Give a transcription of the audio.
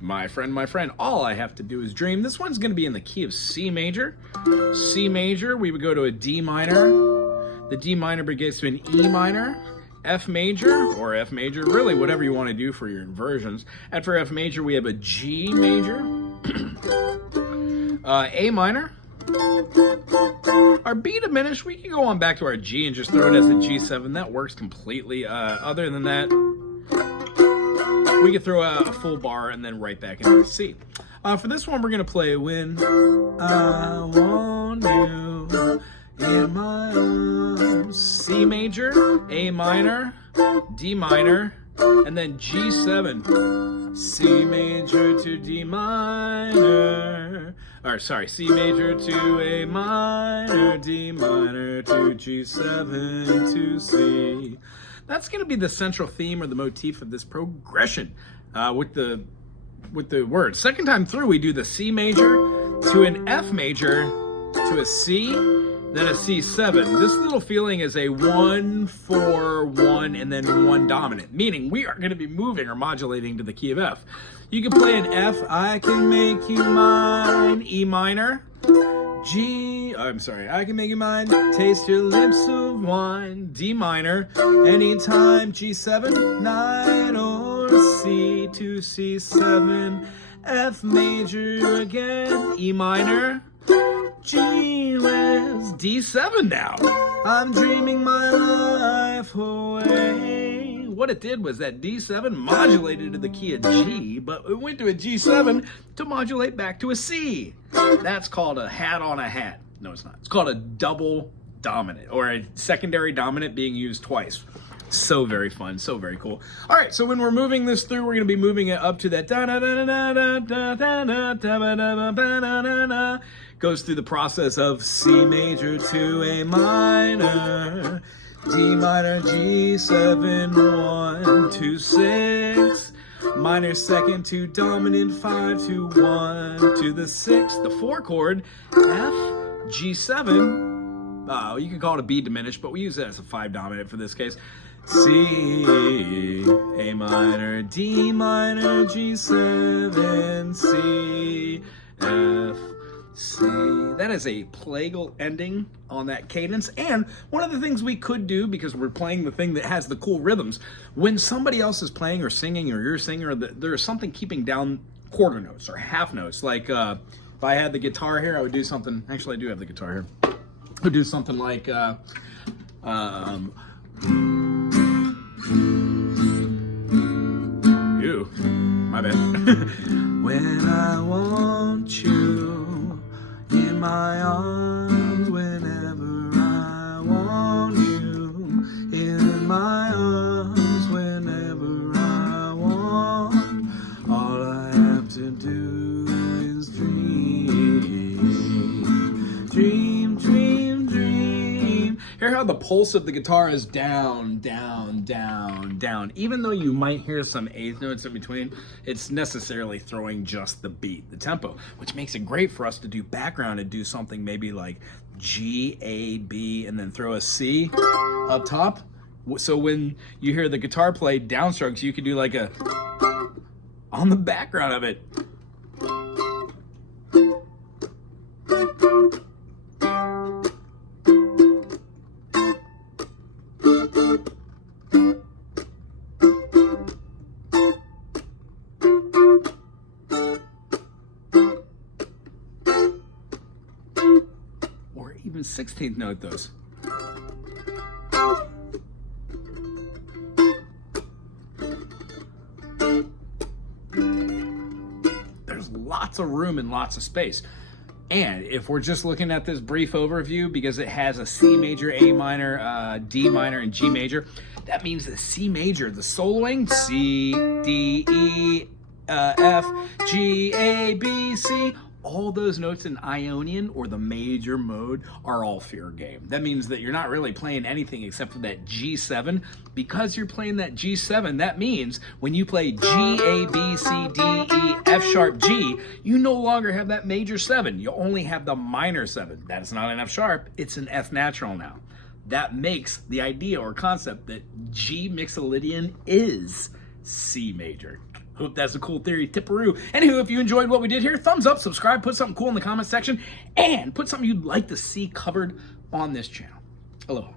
my friend, all I have to do is dream. This one's going to be in the key of C major. C major, we would go to a D minor. The D minor begins to an E minor. F major, or F major, really whatever you want to do for your inversions. After F major, we have a G major. A minor. Our B diminished, we can go on back to our G and just throw it as a G7. That works completely. Other than that, we could throw a full bar and then right back into a C. For this one, we're going to play When I Want You in My Arms. C major, A minor, D minor, and then G7. C major to D minor. Or sorry, C major to A minor, D minor to G7 to C. That's going to be the central theme or the motif of this progression with the word. Second time through, we do the C major to an F major to a C, then a C7. This little feeling is a 1, 4, 1, and then 1 dominant, meaning we are going to be moving or modulating to the key of F. You can play an F, I can make you mine, E minor, I can make you mine, taste your lips of wine, D minor, anytime, G7, night or C to C7, F major again, E minor, G whiz, D7 now. I'm dreaming my life away. What it did was that D7 modulated to the key of G, but it went to a G7 to modulate back to a C. That's called a hat on a hat. No, it's not. It's called a double dominant, or a secondary dominant being used twice. So very fun, so very cool. All right, so when we're moving this through, we're going to be moving it up to that da da da da da da da da da da da. Goes through the process of C major to A minor, D minor, G7, 1 to 6, minor second to dominant, 5 to 1 to the 6, the 4 chord, F, G7. You can call it a B diminished, but we use it as a 5 dominant for this case. C, A minor, D minor, G7, C, F, C. That is a plagal ending on that cadence. And one of the things we could do, because we're playing the thing that has the cool rhythms, when somebody else is playing or singing, or you're singing, or there's something keeping down quarter notes or half notes. Like if I had the guitar here, I would do something. Actually, I do have the guitar here. I would do something like ew, my bad. When I want you in my arms, whenever I want you in my arms, whenever I want, all I have to do is dream, dream, dream, dream. Hear how the pulse of the guitar is down, down, down, down. Even though you might hear some eighth notes in between, it's necessarily throwing just the beat, the tempo, which makes it great for us to do background and do something maybe like G, A, B, and then throw a C up top. So when you hear the guitar play downstrokes, you could do like a on the background of it. Or even 16th note those. There's lots of room and lots of space. And if we're just looking at this brief overview, because it has a C major, A minor, D minor, and G major, that means the C major, the soloing, C, D, E, F, G, A, B, C, all those notes in Ionian or the major mode are all fair game. That means that you're not really playing anything except for that G7. Because you're playing that G7, that means when you play G, A, B, C, D, E, F sharp, G, you no longer have that major 7. You only have the minor 7. That is not an F sharp, it's an F natural now. That makes the idea or concept that G mixolydian is C major. Hope that's a cool theory, tipperoo. Anywho, if you enjoyed what we did here, thumbs up, subscribe, put something cool in the comment section, and put something you'd like to see covered on this channel. Aloha.